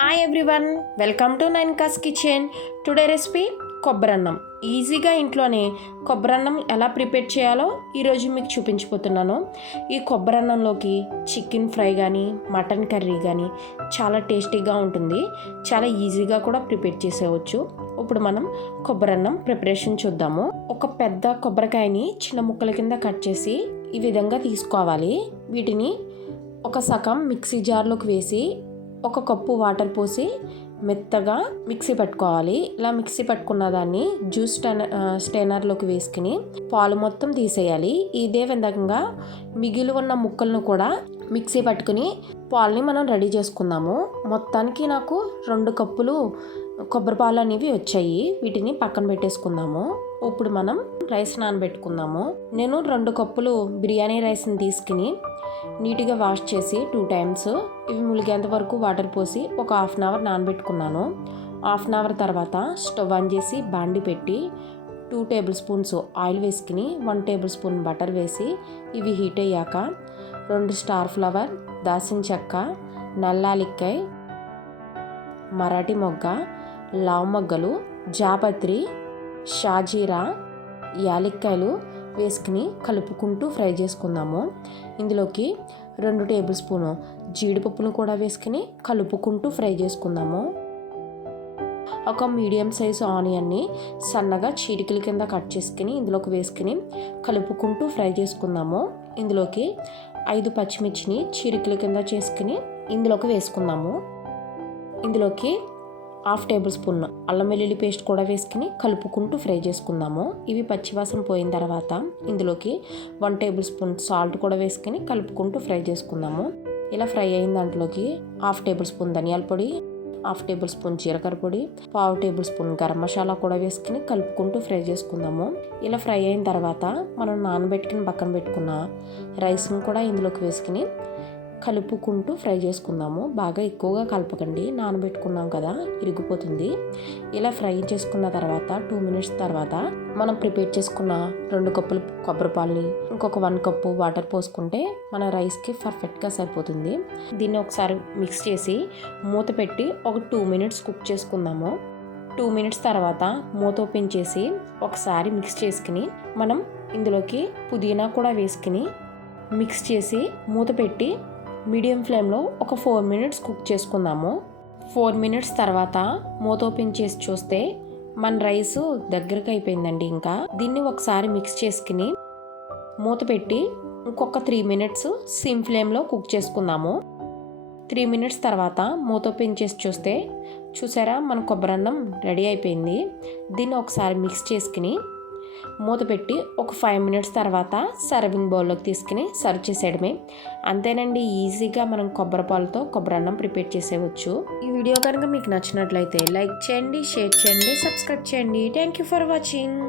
Hi everyone welcome to nine cos kitchen today recipe కొబ్బరన్నం. ఈజీగా ఇంట్లోనే కొబ్బరన్నం ఎలా ప్రిపేర్ చేయాలో ఈరోజు మీకు చూపించిపోతున్నాను ఈ కొబ్బరన్నంలోకి చికెన్ ఫ్రై కానీ మటన్ కర్రీ కానీ చాలా టేస్టీగా ఉంటుంది. చాలా ఈజీగా కూడా ప్రిపేర్ చేసేవచ్చు. ఇప్పుడు మనం కొబ్బరన్నం ప్రిపరేషన్ చూద్దాము. ఒక పెద్ద కొబ్బరికాయని చిన్న ముక్కల కింద కట్ చేసి ఈ విధంగా తీసుకోవాలి. వీటిని ఒక సగం మిక్సీ జార్లోకి వేసి ఒక కప్పు వాటర్ పోసి మెత్తగా మిక్సీ పట్టుకోవాలి. ఇలా మిక్సీ పట్టుకున్న దాన్ని జ్యూస్ స్టెన- స్టెయినర్లోకి వేసుకుని పాలు మొత్తం తీసేయాలి. ఇదే విధంగా మిగిలి ఉన్న ముక్కలను కూడా మిక్సీ పట్టుకుని పాలని మనం రెడీ చేసుకుందాము. మొత్తానికి నాకు రెండు కప్పులు కొబ్బరిపాలు అనేవి వచ్చాయి. వీటిని పక్కన పెట్టేసుకుందాము. ఇప్పుడు మనం రైస్ నానబెట్టుకుందాము. నేను రెండు కప్పులు బిర్యానీ రైస్ని తీసుకుని నీట్గా వాష్ చేసి టూ టైమ్స్ ఇవి ములిగేంత వరకు వాటర్ పోసి ఒక హాఫ్ అన్ అవర్ నానబెట్టుకున్నాను. హాఫ్ అన్ అవర్ తర్వాత స్టవ్ ఆన్ చేసి బాండి పెట్టి టూ టేబుల్ స్పూన్స్ ఆయిల్ వేసుకుని వన్ టేబుల్ స్పూన్ బటర్ వేసి ఇవి హీట్ అయ్యాక రెండు స్టార్ ఫ్లవర్ దాసిన చెక్క నల్లాలిక్కాయ మరాఠీ మొగ్గ లావ్ మొగ్గలు జాపత్రి షాజీరా యాలక్కాయలు వేసుకుని కలుపుకుంటూ ఫ్రై చేసుకుందాము. ఇందులోకి రెండు టేబుల్ స్పూను జీడిపప్పును కూడా వేసుకుని కలుపుకుంటూ ఫ్రై చేసుకుందాము. ఒక మీడియం సైజు ఆనియన్ని సన్నగా చీటికల కింద కట్ చేసుకుని ఇందులోకి వేసుకుని కలుపుకుంటూ ఫ్రై చేసుకుందాము. ఇందులోకి ఐదు పచ్చిమిర్చిని చీరికల కింద చేసుకుని ఇందులోకి వేసుకుందాము. ఇందులోకి హాఫ్ టేబుల్ స్పూన్ అల్లం వెల్లుల్లి పేస్ట్ కూడా వేసుకుని కలుపుకుంటూ ఫ్రై చేసుకుందాము. ఇవి పచ్చివాసన పోయిన తర్వాత ఇందులోకి వన్ టేబుల్ స్పూన్ సాల్ట్ కూడా వేసుకుని కలుపుకుంటూ ఫ్రై చేసుకుందాము. ఇలా ఫ్రై అయిన దాంట్లోకి హాఫ్ టేబుల్ స్పూన్ ధనియాల పొడి హాఫ్ టేబుల్ స్పూన్ జీలకర్ర పొడి పావు టేబుల్ స్పూన్ గరం మసాలా కూడా వేసుకుని కలుపుకుంటూ ఫ్రై చేసుకుందాము. ఇలా ఫ్రై అయిన తర్వాత మనం నానబెట్టుకుని పక్కన పెట్టుకున్న రైస్ని కూడా ఇందులోకి వేసుకుని కలుపుకుంటూ ఫ్రై చేసుకుందాము. బాగా ఎక్కువగా కలపకండి. నానబెట్టుకున్నాం కదా ఇరిగిపోతుంది. ఇలా ఫ్రై చేసుకున్న తర్వాత టూ మినిట్స్ తర్వాత మనం ప్రిపేర్ చేసుకున్న రెండు కప్పులు కొబ్బరి పాలని ఇంకొక వన్ కప్పు వాటర్ పోసుకుంటే మన రైస్కి పర్ఫెక్ట్గా సరిపోతుంది. దీన్ని ఒకసారి మిక్స్ చేసి మూత పెట్టి ఒక టూ మినిట్స్ కుక్ చేసుకుందాము. టూ మినిట్స్ తర్వాత మూత ఓపెన్ చేసి ఒకసారి మిక్స్ చేసుకుని మనం ఇందులోకి పుదీనా కూడా వేసుకుని మిక్స్ చేసి మూత పెట్టి మీడియం ఫ్లేమ్లో ఒక ఫోర్ మినిట్స్ కుక్ చేసుకుందాము. ఫోర్ మినిట్స్ తర్వాత మూత ఓపెన్ చేసి చూస్తే మన రైస్ దగ్గరకు అయిపోయిందండి ఇంకా. దీన్ని ఒకసారి మిక్స్ చేసుకుని మూత పెట్టి ఇంకొక త్రీ మినిట్స్ సిమ్ ఫ్లేమ్లో కుక్ చేసుకుందాము. త్రీ మినిట్స్ తర్వాత మూత ఓపెన్ చేసి చూస్తే చూసారా మన కొబ్బరన్నం రెడీ అయిపోయింది. దీన్ని ఒకసారి మిక్స్ చేసుకుని మూత పెట్టి ఒక ఫైవ్ మినిట్స్ తర్వాత సర్వింగ్ బౌల్లోకి తీసుకుని సర్వ్ చేసేయడమే. అంతేనండి ఈజీగా మనం కొబ్బరి పాలతో కొబ్బరి అన్నం ప్రిపేర్ చేసేవచ్చు ఈ వీడియో కనుక మీకు నచ్చినట్లయితే లైక్ చేయండి షేర్ చేయండి సబ్స్క్రైబ్ చేయండి. Thank you for watching